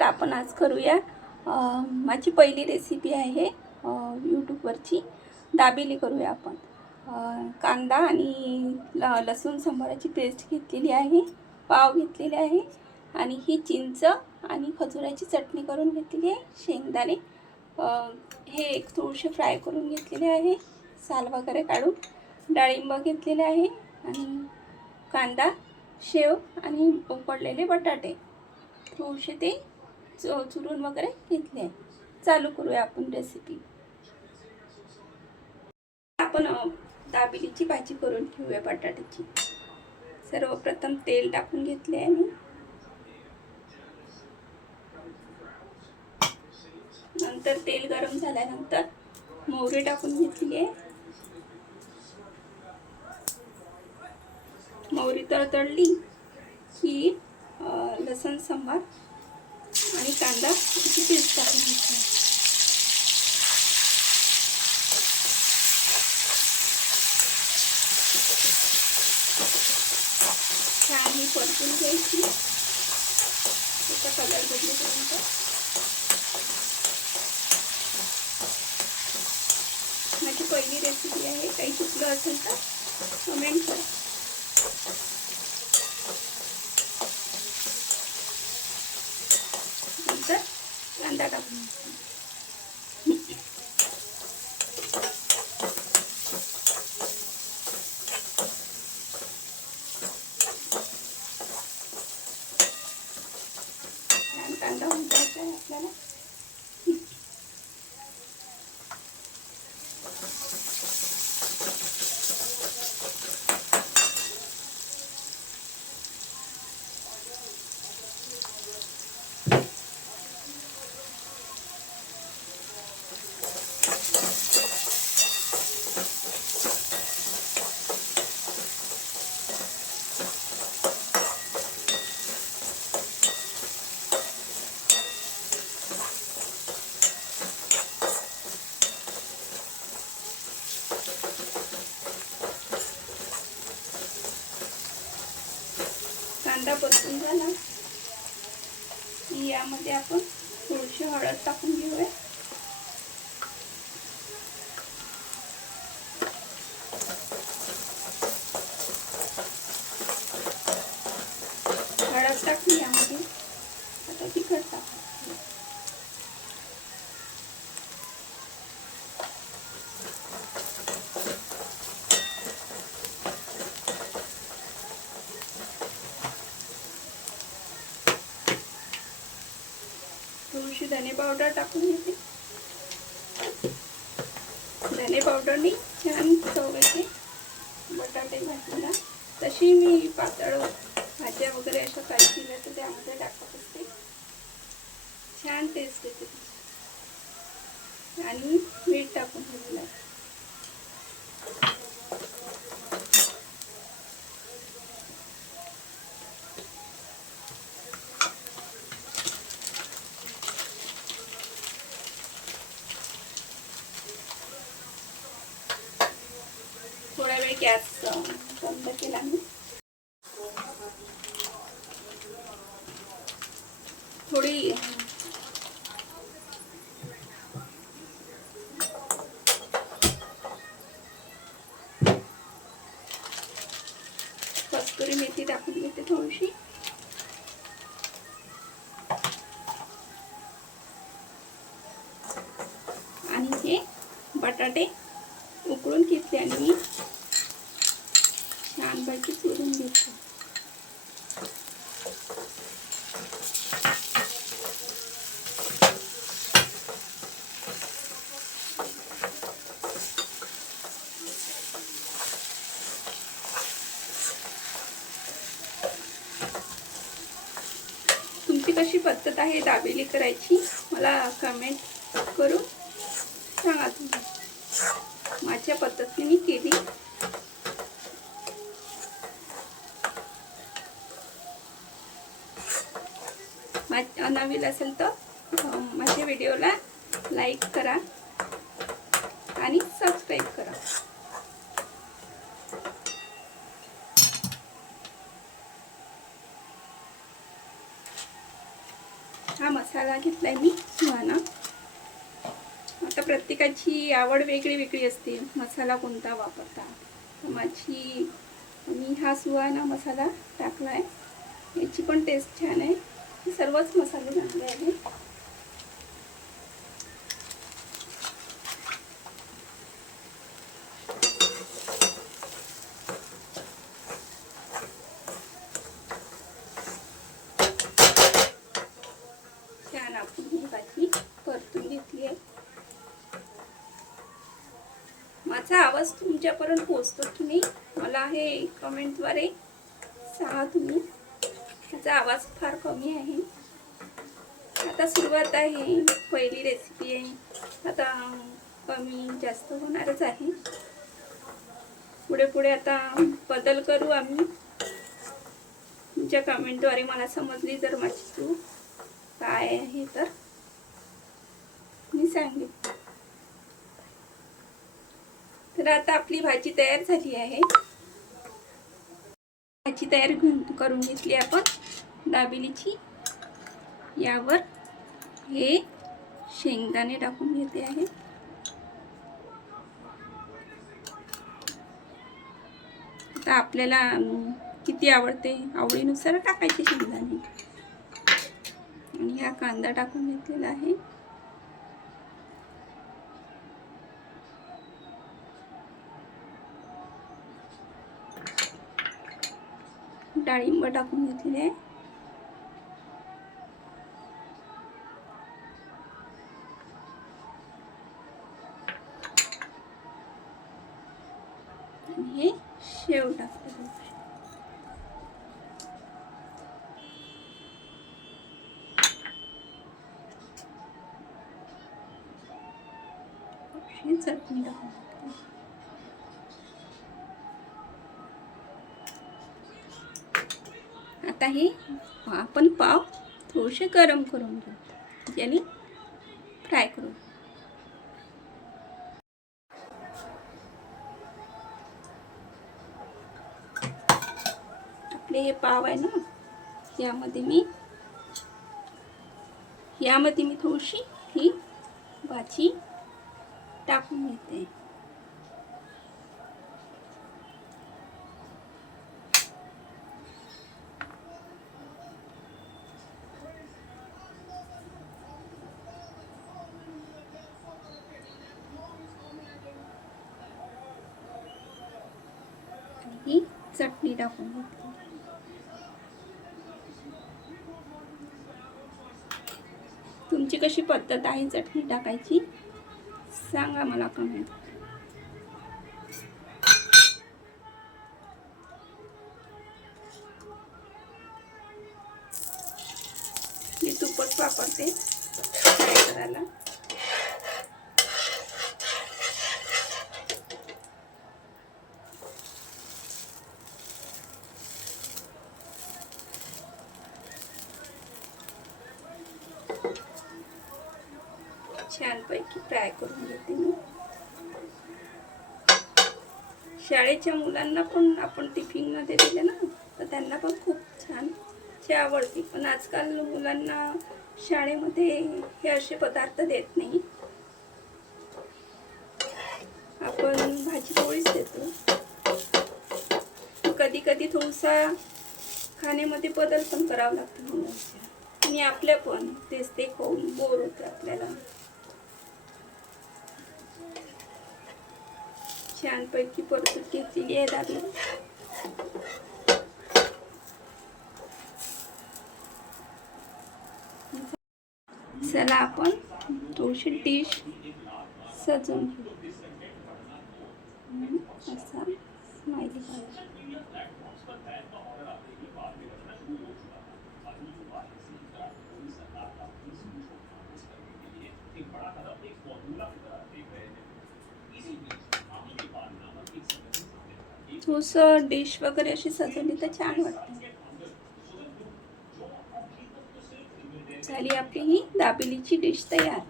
तर आपण आज करूया माझी पहिली रेसिपी आहे यूट्यूबवरची दाबेली करूया आपण. कांदा आणि ल लसूण सांबाराची पेस्ट घेतलेली आहे पाव घेतलेले आहे आणि ही चिंच आणि खजुराची चटणी करून घेतलेली आहे शेंगदाणे. हे एक थोडेसे फ्राय करून घेतलेले आहे साल वगैरे काढून. डाळिंब घेतलेले आहे आणि कांदा शेव आणि उकडलेले बटाटे. थोडेसे ते चो चुरून वगैरे घेतले. आहे चालू करूया आपण रेसिपी आपण दाबिलीची दाबेलीची भाजी करून ठेवूया बटाट्याची. सर्वप्रथम तेल टाकून घेतले आहे मी. नंतर तेल गरम झाल्यानंतर मोहरी टाकून घेतली आहे. मोहरी तळतळली की लसूण लसण सांबार आणि कांदा किती पेस्ट टाकून घेतला? छान ही परतून घ्यायची. त्याचा कलर बदलेपर्यंत. माझी पहिली रेसिपी आहे. काही चुकलं असेल तर कमेंट करा नंतर कांदा टाकून घ्यायचा. छान कांदा होऊन द्यायचा आहे आपल्याला कांदा परतून झाला. यामध्ये आपण थोडीशी हळद टाकून घेऊया हळद टाकली यामध्ये आता तिखट टाकू थोडीशी धने पावडर टाकून घेते. धने पावडरनी छान चव येते बटाटे भाजीला तशी मी पातळ भाज्या वगैरे अशा काही केल्या तर त्यामध्ये टाकत असते. छान टेस्ट येते आणि मीठ टाकून घेतलं थोडा वेळ गॅस बंद केला मी. थोडी कस्तुरी मेथी टाकून घेते थोडीशी. आणि हे बटाटे उकळून घेतले आणि मी छानपैकी चुरून घेतो तुमची कशी पद्धत आहे दाबेली करायची? मला कमेंट करून सांगा तुम्ही. माझ्या पद्धतीने मी केली. मा- नवीन असेल तर माझ्या व्हिडिओला लाईक करा आणि सबस्क्राईब करा. हा मसाला घेतलाय मी सुहाना. आता प्रत्येकाची आवड वेगळी वेगळी असते मसाला कोणता वापरता. माझी मी हा सुहाना मसाला टाकला आहे याची पण टेस्ट छान आहे. हे सर्वच मसाले चांगले आहे छान आपण ही भाजी परतून घेतली आहे. माझा आवाज तुमच्यापर्यंत पोहोचतो की नाही? मला हे कमेंटद्वारे सांगा तुम्ही. तिचा आवाज फार कमी आहे. आता सुरुवात आहे. पहिली रेसिपी आहे. आता कमी जास्त होणारच आहे. पुढे पुढे आता बदल करू आम्ही. तुमच्या कमेंटद्वारे मला समजली जर माझी तू काय आहे तर? मी सांगेन. तर आता आपली भाजी तयार झाली आहे. याची तयारी करून घेतली आपण. दाबिलीची. यावर हे शेंगदाणे टाकून घेते आहे. आता आपल्याला किती आवडते? आवडीनुसार टाकायचे शेंगदाणे. आणि हा कांदा टाकून घेतलेला आहे. डाळिंब टाकून घेतलेले आहे आणि हे शेव टाकलेलं आहे ही चटणी टाकून आता आपण पाव थोडेसे गरम करून घेऊ. याने फ्राय करू. आपले हे पाव आहे ना यामध्ये मी यामध्ये मी थोडीशी ही भाजी टाकून घेते आणि ही चटणी टाकून घेतली तुमची कशी पद्धत आहे चटणी टाकायची? सांगा मला कमेंट मी तुपच वापरते. करायला. छानपैकी फ्राय करून घेते मी. शाळेच्या मुलांना पण आपण टिफिनमध्ये दिले ना तर त्यांना पण खूप छान चे आवडते पण आजकाल मुलांना शाळेमध्ये हे असे पदार्थ देत नाही. आपण भाजी पोळीच देतो. कधी कधी थोडासा खाण्यामध्ये बदल पण करावा लागतो. मुलांच्या आणि आपल्या पण तेच ते खाऊन बोर होते आपल्याला. छानपैकी परतून घेतलेली आहे दाबी. चला आपण थोडीशी डिश सजवून घेऊ. हम्म, असा स्माइली पाहिजे डिश वगैरे अशी सजवली तर छान वाटते. झाली आपली ही दाबेलीची डिश तयार.